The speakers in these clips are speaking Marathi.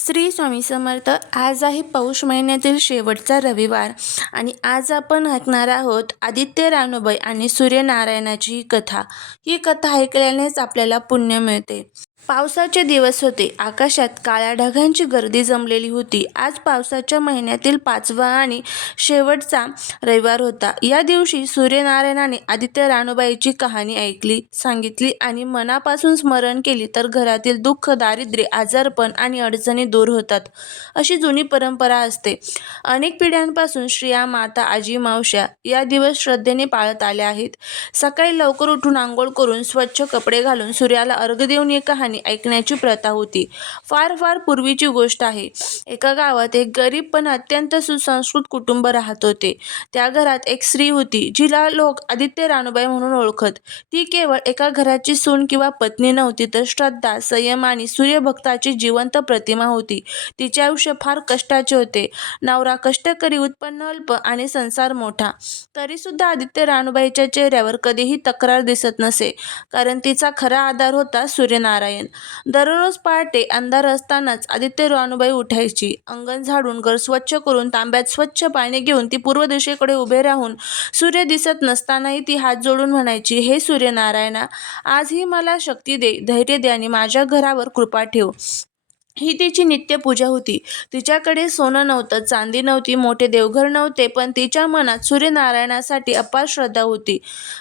श्री स्वामी समर्थ. आज आहे पौष महिन्यातील शेवटचा रविवार आणि आज आपण ऐकणार आहोत आदित्य रानूबाई आणि सूर्यनारायणाची ही कथा. ही कथा ऐकल्यानेच आपल्याला पुण्य मिळते. पावसाचे दिवस होते. आकाशात काळ्या ढगांची गर्दी जमलेली होती. आज पावसाच्या महिन्यातील 5वा आणि शेवटचा रविवार होता. या दिवशी सूर्यनारायणाने आदित्य रानूबाईची कहाणी ऐकली, सांगितली आणि मनापासून स्मरण केली तर घरातील दुःख, दारिद्र्य, आजारपण आणि अडचणी दूर होतात, अशी जुनी परंपरा असते. अनेक पिढ्यांपासून स्त्रिया, माता, आजी, मावश्या या दिवस श्रद्धेने पाळत आल्या आहेत. सकाळी लवकर उठून आंघोळ करून स्वच्छ कपडे घालून सूर्याला अर्घ्य देऊन ही कहाणी ऐकण्याची प्रथा होती. फार फार पूर्वीची गोष्ट आहे. एका गावात एक गरीब पण अत्यंत सुसंस्कृत कुटुंब राहत होते. त्या घरात एक स्त्री होती जिला लोक आदित्य रानूबाई म्हणून ओळखत. ती केवळ एका घराची सून किंवा पत्नी नव्हती, तर श्रद्धा, संयम आणि सूर्यभक्ताची जिवंत प्रतिमा होती. तिचे आयुष्य फार कष्टाचे होते. नवरा कष्टकरी, उत्पन्न अल्प आणि संसार मोठा. तरी सुद्धा आदित्य रानूबाईच्या चेहऱ्यावर कधीही तक्रार दिसत नसे, कारण तिचा खरा आधार होता सूर्यनारायण. दररोज पहाटे अंधार असतानाच आदित्य रानूबाई उठायची. अंगण झाडून, घर स्वच्छ करून, तांब्यात स्वच्छ पाणी घेऊन ती पूर्व दिशेकडे उभे राहून सूर्य दिसत नसतानाही ती हात जोडून म्हणायची, हे सूर्यनारायणा, आजही मला शक्ती दे, धैर्य दे आणि माझ्या घरावर कृपा ठेव. ही तिची नित्यपूजा होती. तिच्याकडे सोनं नव्हतं, चांदी नव्हती, मोठे देवघर नव्हते, पण तिच्या मनात सूर्यनारायणासाठी अपार श्रद्धा होती.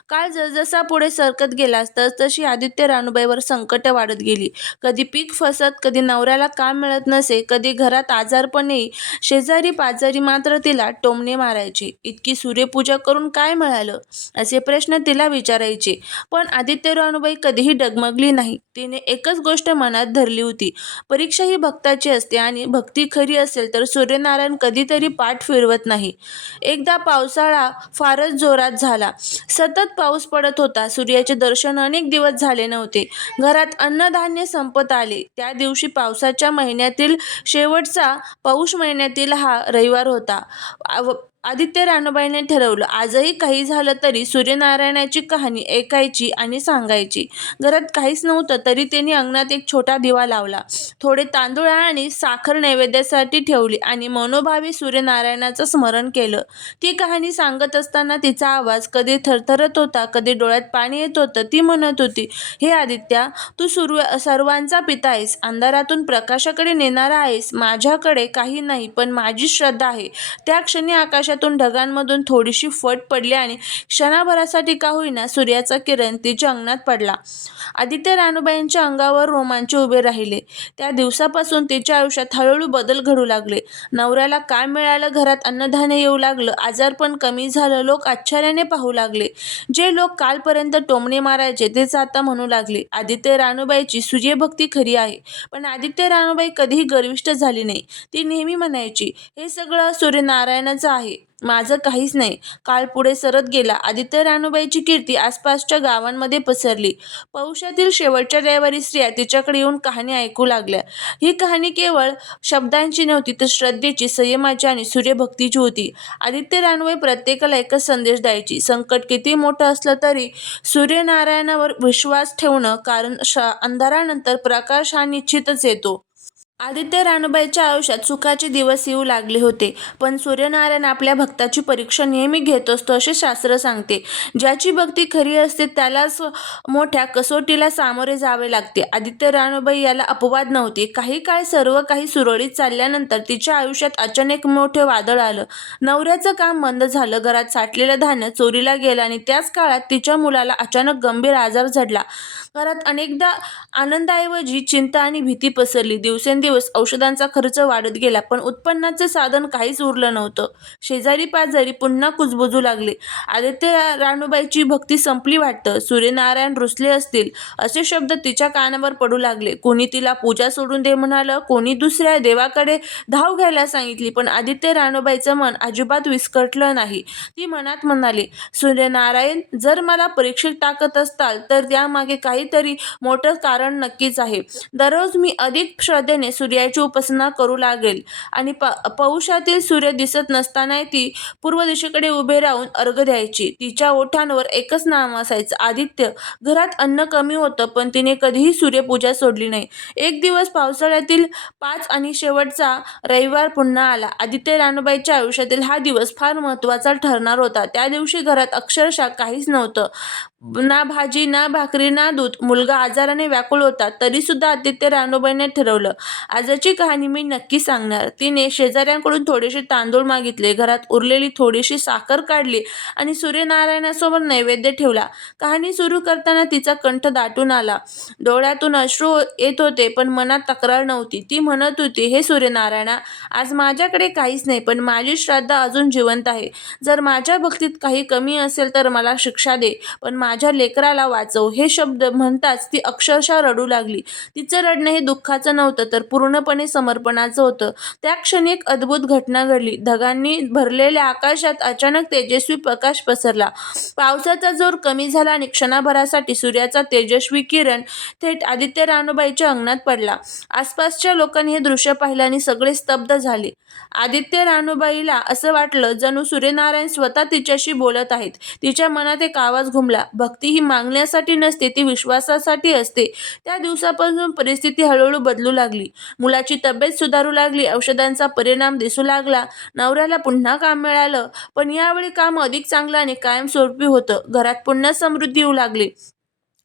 काळ जसजसा पुढे सरकत गेला तसतशी आदित्य रानूबाईवर संकट वाढत गेली. कधी पीक फसत, कधी नवऱ्याला काम मिळत नसे, कधी घरात आजारपण येई. शेजारी पाजारी मात्र तिला टोमणे मारायचे. इतकी सूर्यपूजा करून काय मिळालं, असे प्रश्न तिला विचारायचे. पण आदित्य रानूबाई कधीही डगमगली नाही. तिने एकच गोष्ट मनात धरली होती, परीक्षा ही भक्ताची असते आणि भक्ती खरी असेल तर सूर्यनारायण कधीतरी पाठ फिरवत नाही. एकदा पावसाळा फारच जोरात झाला. सतत पाऊस पडत होता. सूर्याचे दर्शन अनेक दिवस झाले नव्हते. घरात अन्नधान्य संपत आले. त्या दिवशी पावसाच्या महिन्यातील शेवटचा पौष महिन्यातील हा रविवार होता. आदित्य रानूबाईने ठरवलं, आजही काही झालं तरी सूर्यनारायणाची कहाणी ऐकायची आणि सांगायची. घरात काहीच नव्हतं तरी त्यांनी अंगणात एक छोटा दिवा लावला. थोडे तांदूळ आणि साखर नैवेद्यासाठी ठेवली आणि मनोभावे सूर्यनारायणाचं स्मरण केलं. ती कहाणी सांगत असताना तिचा आवाज कधी थरथरत होता, कधी डोळ्यात पाणी येत होतं. ती म्हणत होती, हे आदित्या, तू सर्वांचा पिता आहेस, अंधारातून प्रकाशाकडे नेणारा आहेस. माझ्याकडे काही नाही, पण माझी श्रद्धा आहे. त्या क्षणी आकाशातून ढगांमधून थोडीशी फट पडली आणि क्षणाभरासाठी का होईना सूर्याचा किरण तिच्या अंगणात पडला. आदित्य रानूबाईंच्या अंगावर रोमांच उभे राहिले. त्या दिवसापासून तिच्या आयुष्यात हळूहळू बदल घडू लागले. नवऱ्याला काम मिळालं, घरात अन्नधान्य येऊ लागलं, आजारपण कमी झालं, लोक आश्चर्याने पाहू लागले. जे लोक कालपर्यंत टोमणे मारायचे तेच आता म्हणू लागले, आदित्य रानूबाईची सूर्यभक्ती खरी आहे. पण आदित्य रानूबाई कधीही गर्विष्ठ झाली नाही. ती नेहमी म्हणायची, हे सगळं सूर्यनारायणाचं आहे, माझं काहीच नाही. काळ पुढे सरत गेला. आदित्य रानूबाईची कीर्ती आसपासच्या गावांमध्ये पसरली. पौषातील शेवटच्या रविवारी स्त्रिया तिच्याकडे येऊन कहाणी ऐकू लागल्या. ही कहाणी केवळ शब्दांची नव्हती, तर श्रद्धेची, संयमाची आणि सूर्यभक्तीची होती. आदित्य रानूबाई प्रत्येकाला एकच संदेश द्यायची, संकट किती मोठं असलं तरी सूर्यनारायणावर विश्वास ठेवणं, कारण अंधारानंतर प्रकाश हा निश्चितच येतो. आदित्य रानूबाईच्या आयुष्यात सुखाचे दिवस येऊ लागले होते, पण सूर्यनारायण आपल्या भक्ताची परीक्षा नेहमी घेत असतो, असे शास्त्र सांगते. ज्याची भक्ती खरी असते त्यालाच मोठ्या कसोटीला सामोरे जावे लागते. आदित्य रानूबाई याला अपवाद नव्हती. काही काळ सर्व काही सुरळीत चालल्यानंतर तिच्या आयुष्यात अचानक मोठे वादळ आलं. नवऱ्याचं काम बंद झालं, घरात साठलेलं धान्य चोरीला गेलं आणि त्याच काळात तिच्या मुलाला अचानक गंभीर आजार जडला. घरात अनेकदा आनंदाऐवजी चिंता आणि भीती पसरली. दिवसेंदिवस औषधांचा खर्च वाढत गेला, पण उत्पन्नाचे साधन काहीच उरलं नव्हतं. शेजारी पाजारी पुन्हा कुजबुजू लागले. आदित्य रानूबाईची भक्ती संपली वाटतं, सूर्यनारायण रुसले असतील, असे शब्द तिच्या कानावर पडू लागले. कोणी तिला पूजा सोडून दे म्हणालं, कोणी दुसऱ्या देवाकडे धाव घ्यायला सांगितली, पण आदित्य रानूबाईचं मन अजिबात विस्कटलं नाही. ती मनात म्हणाली, सूर्यनारायण, जर मला परीक्षेत टाकत असताल तर त्यामागे काहीतरी मोठं कारण नक्कीच आहे. दररोज मी अधिक श्रद्धेने सूर्याची उपासना करू लागेल आणि पौषातील सूर्य दिसत नसतानाही ती पूर्व दिशेकडे उभे राहून अर्घ्य द्यायची. तिच्या ओठांवर एकच नाम असायचं, आदित्य. घरात अन्न कमी होतं, पण तिने कधीही सूर्यपूजा सोडली नाही. एक दिवस पावसाळ्यातील 5 आणि शेवटचा रविवार पुन्हा आला. आदित्य रानूबाईच्या आयुष्यातील हा दिवस फार महत्त्वाचा ठरणार होता. त्या दिवशी घरात अक्षरशः काहीच नव्हतं. ना भाजी, ना भाकरी, ना दूध. मुलगा आजाराने व्याकुळ होता. तरीसुद्धा आदित्य रानूबाईंनी ठरवलं, आजची कहाणी मी नक्की सांगणार. तिने शेजाऱ्यांकडून थोडेसे तांदूळ मागितले, घरात उरलेली थोडीशी साखर काढली आणि सूर्यनारायणासमोर नैवेद्य ठेवला. कहाणी सुरू करताना तिचा कंठ दाटून आला. डोळ्यातून अश्रू येत होते, पण मनात तक्रार नव्हती. ती म्हणत होती, हे सूर्यनारायणा, आज माझ्याकडे काहीच नाही, पण माझी श्रद्धा अजून जिवंत आहे. जर माझ्या भक्तीत काही कमी असेल तर मला शिक्षा दे, पण माझ्या लेकराला वाचव. हे शब्द म्हणताच ती अक्षरशः रडू लागली. तिचं रडणं हे दुःखाचं नव्हतं, तर पूर्णपणे समर्पणाचं होतं. त्या क्षणी एक अद्भुत घटना घडली. ढगांनी भरलेल्या आकाशात अचानक तेजस्वी प्रकाश पसरला. पावसाचा जोर कमी झाला आणि क्षणाभरासाठी सूर्याचा तेजस्वी किरण थेट आदित्य रानूबाईच्या अंगणात पडला. आसपासच्या लोकांनी हे दृश्य पाहिलं आणि सगळे स्तब्ध झाले. आदित्य रानूबाईला असं वाटलं जणू सूर्यनारायण स्वतः तिच्याशी बोलत आहेत. तिच्या मनात एक आवाज घुमला, भक्ती ही मागण्यासाठी नसते, ती विश्वासासाठी असते. त्या दिवसापासून परिस्थिती हळूहळू बदलू लागली. मुलाची तब्येत सुधारू लागली, औषधांचा परिणाम दिसू लागला, नवऱ्याला पुन्हा काम मिळालं. पण यावेळी काम अधिक चांगलं आणि कायमस्वरूपी होतं. घरात पुन्हा समृद्धी येऊ लागली.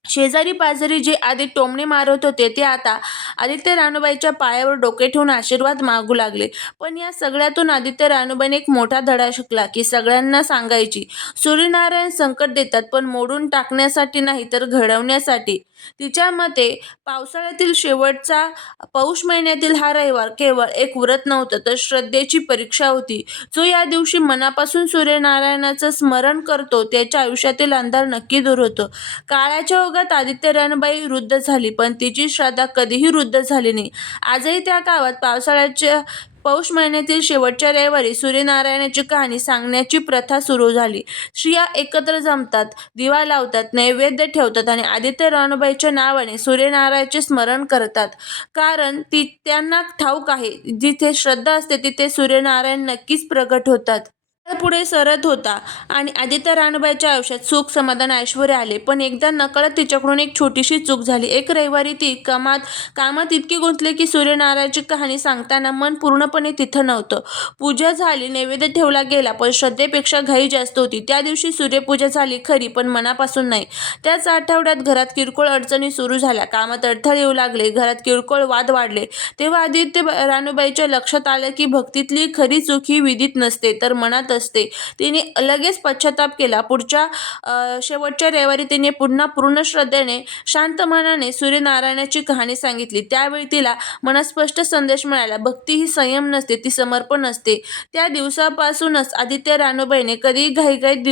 शेजारी पाजारी जे आधी टोमणे मारत होते, ते आता आदित्य रानूबाईच्या पायावर डोके ठेवून आशीर्वाद मागू लागले. पण या सगळ्यातून आदित्य रानूबाईने एक मोठा धडा शिकला, की सगळ्यांना सांगायची, सूर्यनारायण संकट देतात, पण मोडून टाकण्यासाठी नाही, तर घडवण्यासाठी. तिच्या मते पावसाळ्यातील शेवटचा पौष महिन्यातील हा रविवार केवळ एक व्रत नव्हतं, तर श्रद्धेची परीक्षा होती. जो या दिवशी मनापासून सूर्यनारायणाचं स्मरण करतो, त्याच्या आयुष्यातील अंधार नक्की दूर होतो. काळाच्या ओघात आदित्य रानूबाई वृद्ध झाली, पण तिची श्रद्धा कधीही वृद्ध झाली नाही. आजही त्या गावात पावसाळ्याच्या पौष महिन्यातील शेवटच्या रविवारी सूर्यनारायणाची कहाणी सांगण्याची प्रथा सुरू झाली. स्त्रिया एकत्र जमतात, दिवा लावतात, नैवेद्य ठेवतात आणि आदित्य रानूबाईच्या नावाने सूर्यनारायणाचे स्मरण करतात. कारण त्यांना ठाऊक आहे, जिथे श्रद्धा असते तिथे सूर्यनारायण नक्कीच प्रगट होतात. काळ पुढे सरत होता आणि आदित्य रानूबाईच्या आयुष्यात सुख, समाधान, ऐश्वर्य आले. पण एकदा नकळत तिच्याकडून एक छोटीशी चूक झाली. एक रविवारी ती कामात इतकी गुंतली की सूर्यनारायणाची कहाणी सांगताना मन पूर्णपणे तिथं नव्हतं. पूजा झाली, नैवेद्य ठेवला गेला, पण श्रद्धेपेक्षा घाई जास्त होती. त्या दिवशी सूर्यपूजा झाली खरी, पण मनापासून नाही. त्याच आठवड्यात घरात किरकोळ अडचणी सुरू झाल्या. कामात अडथळे येऊ लागले, घरात किरकोळ वाद वाढले. तेव्हा आदित्य रानूबाईच्या लक्षात आलं की भक्तीतली खरी चूक ही विधीत नसते, तर मनात असते. तिने लगेच पश्चाताप केला. शेवटच्या रविवारी तिने पुन्हा पूर्ण श्रद्धेने, शांत मनाने सूर्यनारायणाची कहाणी सांगितली. त्यावेळी तिला मनात स्पष्ट संदेश मिळाला, भक्ती ही संयम नसते, ती समर्पण असते. त्या दिवसापासूनच आदित्य रानूबाईने कधीही घाईघाईत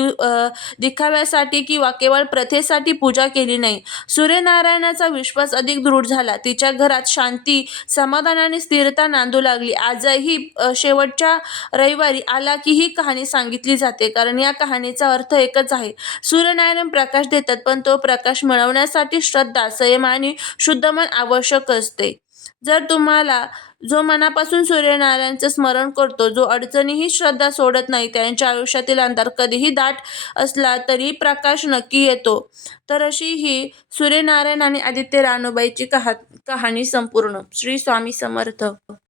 दिखाव्यासाठी किंवा केवळ प्रथेसाठी पूजा केली नाही. सूर्यनारायणाचा विश्वास अधिक दृढ झाला. तिच्या घरात शांती, समाधान आणि स्थिरता नांदू लागली. आजही शेवटच्या रविवारी आला की ही कहाणी सांगितली जाते, कारण या कहाणीचा अर्थ एकच आहे, सूर्यनारायण प्रकाश देतात, पण तो प्रकाश मिळवण्यासाठी श्रद्धा, संयम आणि शुद्ध मन आवश्यक असते. जर तुम्हाला जो मनापासून सूर्यनारायणाचं स्मरण करतो, जो अडचणीही श्रद्धा सोडत नाही, त्यांच्या आयुष्यातील अंधार कधीही दाट असला तरी प्रकाश नक्की येतो. तर अशी ही सूर्यनारायण आणि आदित्य रानूबाईची कहाणी संपूर्ण. श्री स्वामी समर्थ.